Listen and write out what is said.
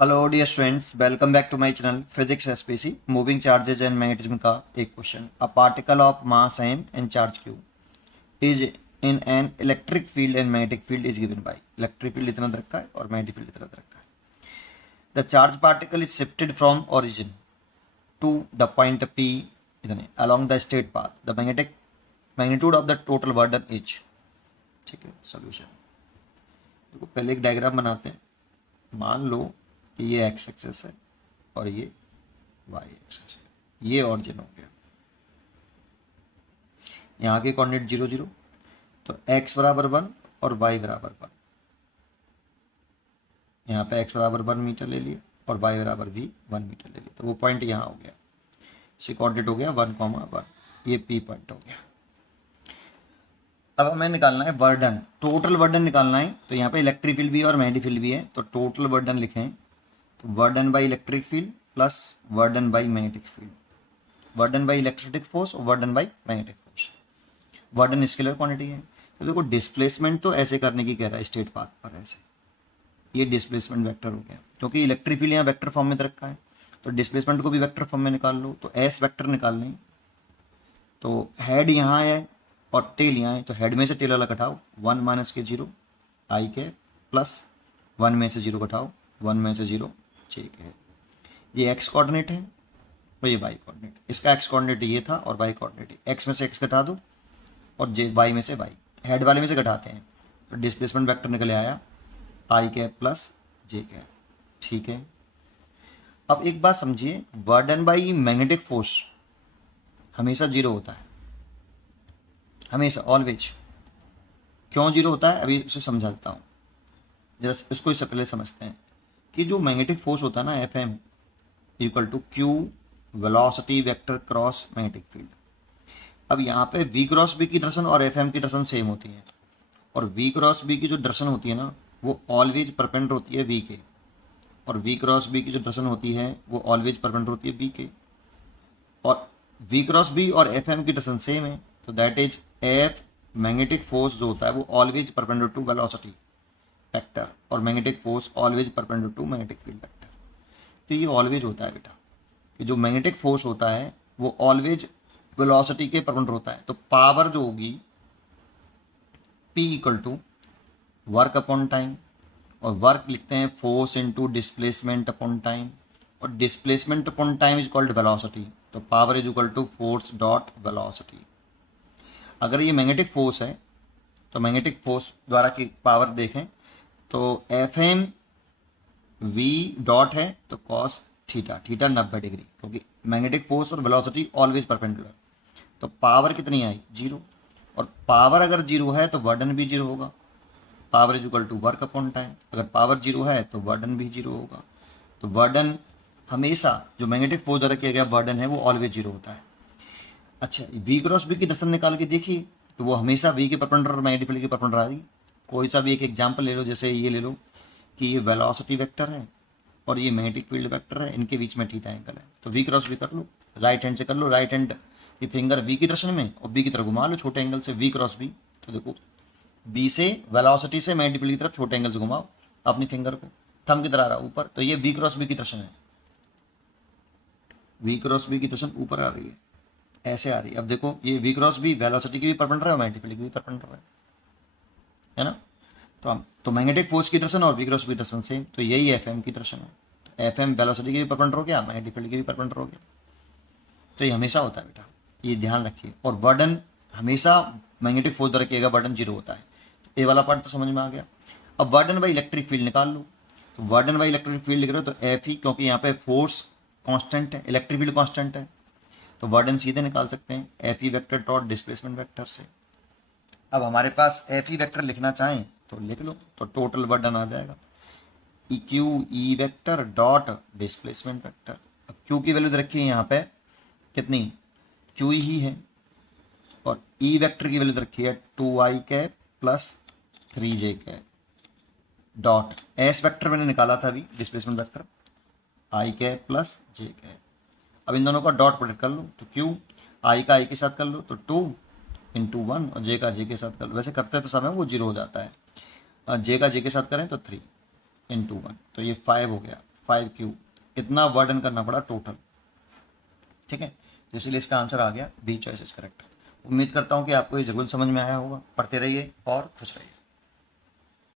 Hello dear students, welcome back to my channel physics SPC. Moving charges and magnetism का एक question. A particle of mass M and charge Q is in an electric field and magnetic field is given by. Electric field इतना दे रखा है और magnetic field इतना दे रखा है। The charge particle is shifted from origin to the point P इतने along the straight path. The magnetic magnitude of the total work done is. ठीक है, सोल्यूशन देखो, पहले एक डायग्राम बनाते हैं। मान लो कि ये एक्स एक्सेस है और ये वाई एक्सेस है। ये ऑरिजिन हो गया। यहाँ के कोऑर्डिनेट 0 0, तो x बराबर 1 और y बराबर 1। यहाँ पे x बराबर 1 मीटर ले लिए और y बराबर भी 1 मीटर ले लिए, तो वो पॉइंट यहाँ हो गया। इसे कोऑर्डिनेट हो गया 1,1। ये p पॉइंट हो गया। अब हमें निकालना है वर्डन, टोटल वर्डन निकालना है। तो यहाँ पे इलेक्ट्रिक फील्ड भी और मैग्नेटिक फील्ड भी है, तो टोटल वर्डन लिखें तो work done by electric field plus work done by magnetic field, work done by electrostatic force और work done by magnetic force. Work done scalar quantity है। तो देखो, डिस्प्लेसमेंट तो ऐसे करने की कह रहा है, स्ट्रेट पाथ पर ऐसे। ये डिस्प्लेसमेंट वेक्टर हो गया, क्योंकि इलेक्ट्रिक फील्ड यहाँ वेक्टर फॉर्म में दे रखा है, तो डिस्प्लेसमेंट को भी वेक्टर फॉर्म में निकाल लो। तो एस वेक्टर निकाल लें, तो हेड यहाँ है और टेल यहाँ है, तो हेड में से टेल अलग घटाओ, 1 माइनस के 0 आई के प्लस 1 में से 0 घटाओ 1 में से 0। ठीक है, ये एक्स कोऑर्डिनेट है और ये वाई कोऑर्डिनेट। इसका एक्स कोऑर्डिनेट ये था और वाई कोऑर्डिनेट, एक्स में से एक्स घटा दो और जे वाई में से वाई, हेड वाले में से घटाते हैं, तो डिस्प्लेसमेंट वेक्टर निकल आया आई कैप प्लस जे कैप। ठीक है, अब एक बात समझिए, वर्डन बाई मैग्नेटिक फोर्स हमेशा 0 होता है, हमेशा, ऑलवेज। क्यों 0 होता है अभी उसे समझा देता हूँ। जरा इसको इससे पहले समझते हैं कि जो मैग्नेटिक फोर्स होता है ना, F M equal to Q velocity vector cross magnetic field. अब यहाँ पे वी क्रॉस बी की डायरेक्शन और एफ एम की डायरेक्शन सेम होती है, और वी क्रॉस बी की जो डायरेक्शन होती है ना, वो ऑलवेज परपेंडिकुलर होती है वी के, और वी क्रॉस बी की जो डायरेक्शन होती है वो ऑलवेज परपेंडिकुलर होती है बी के, और वी क्रॉस बी और एफ एम की डायरेक्शन सेम है, तो that is F magnetic force जो होता है वो always perpendicular to velocity vector, और magnetic force always perpendicular to magnetic field vector. तो ये ऑलवेज होता है बेटा, कि जो मैग्नेटिक फोर्स होता है वो ऑलवेज वेलोसिटी के परपेंडिकुलर होता है। तो पावर जो होगी P equal to work upon time, और वर्क लिखते हैं force into displacement upon time, और displacement upon time is equal to velocity, तो power is equal to force dot velocity. अगर ये मैग्नेटिक फोर्स है तो मैग्नेटिक फोर्स द्वारा की पावर देखें तो एफ एम वी डॉट है तो कॉस थीटा, थीटा 90 डिग्री, क्योंकि मैग्नेटिक फोर्स और वेलोसिटी ऑलवेज परपेंडिकुलर। तो पावर कितनी आई 0, और पावर अगर 0 है तो वर्डन भी 0 होगा। Power is equal to work upon time, अगर पावर 0 है तो वर्डन भी 0 होगा। तो वर्डन हमेशा, जो मैग्नेटिक फोर्स द्वारा किया गया वर्डन है वो ऑलवेज 0 होता है। अच्छा, वी क्रॉस बी की डायरेक्शन निकाल के देखिए, तो वो हमेशा वी के परपेंडिकुलर और मैग्नेटिक फील्ड के परपेंडिकुलर आ रही। कोई सा भी एक एग्जाम्पल ले लो, जैसे ये ले लो कि ये वेलोसिटी वेक्टर है और ये मैग्नेटिक फील्ड वेक्टर है, इनके बीच में थीटा एंगल है, तो वी क्रॉस बी कर लो, राइट हैंड से कर लो, राइट हैंड ये फिंगर वी की डायरेक्शन में और बी की तरफ घुमा लो छोटे एंगल से, वी क्रॉस बी। तो देखो, बी से वेलोसिटी से मैग्नेटिक फील्ड की तरफ छोटे एंगल से घुमाओ अपनी फिंगर को, थंब की तरह आ रहा ऊपर, तो ये वी क्रॉस बी की डायरेक्शन है। वी क्रॉस बी की डायरेक्शन ऊपर आ रही है, ऐसे आ रही है। अब देखो, ये वी क्रॉस बी वेलोसिटी की भी परपेंडिकुलर है और मैग्नेटिक फील्ड की भी परपेंडिकुलर है ना। तो हम तो मैग्नेटिक फोर्स की डायरेक्शन और V cross B direction same, तो यही एफ एम की डायरेक्शन है। तो एफ एम वेलोसिटी की भी परपेंडिकुलर हो गया, मैग्नेटिक फील्ड की भी परपेंडिकुलर हो गया। तो ये हमेशा होता है बेटा, ये ध्यान रखिए। और वर्डन हमेशा मैग्नेटिक फोर्स द्वारा किया गया वर्डन 0 होता है। तो ये वाला पार्ट तो समझ में आ गया। अब वर्डन बाई इलेक्ट्रिक फील्ड निकाल लो, तो वर्डन बाई इलेक्ट्रिक फील्ड लिख रहे हो तो एफ ही, क्योंकि यहाँ पे फोर्स कांस्टेंट है, इलेक्ट्रिक फील्ड कांस्टेंट है, तो वर्डन सीधे निकाल सकते हैं F E vector dot displacement vector से। अब हमारे पास एफ ई वेक्टर लिखना चाहें तो लिख लो, तो टोटल वर्डन आ जाएगा E Q E vector dot displacement vector. अब क्यू की वैल्यू रखी है यहाँ पे कितनी, क्यू ही है, और ई वेक्टर की वैल्यू रखी है 2i cap plus 3j cap dot S vector मैंने निकाला था अभी, डिस्प्लेसमेंट वेक्टर आई कैप प्लस जे कैप। अब इन दोनों का डॉट प्रोडक्ट कर लो, तो क्यू आई का आई के साथ कर लो तो 2 इंटू 1 और जे का जे के साथ कर लो। वैसे करते तो समय वो 0 हो जाता है, जे का जे के साथ करें तो 3 इंटू 1, तो ये 5 हो गया, 5 क्यूब, इतना वर्डन करना पड़ा टोटल। ठीक है, तो इसलिए इसका आंसर आ गया बी चॉइस इज करेक्ट। उम्मीद करता हूँ कि आपको ये जरूर समझ में आया होगा। पढ़ते रहिए और खुश रहिए।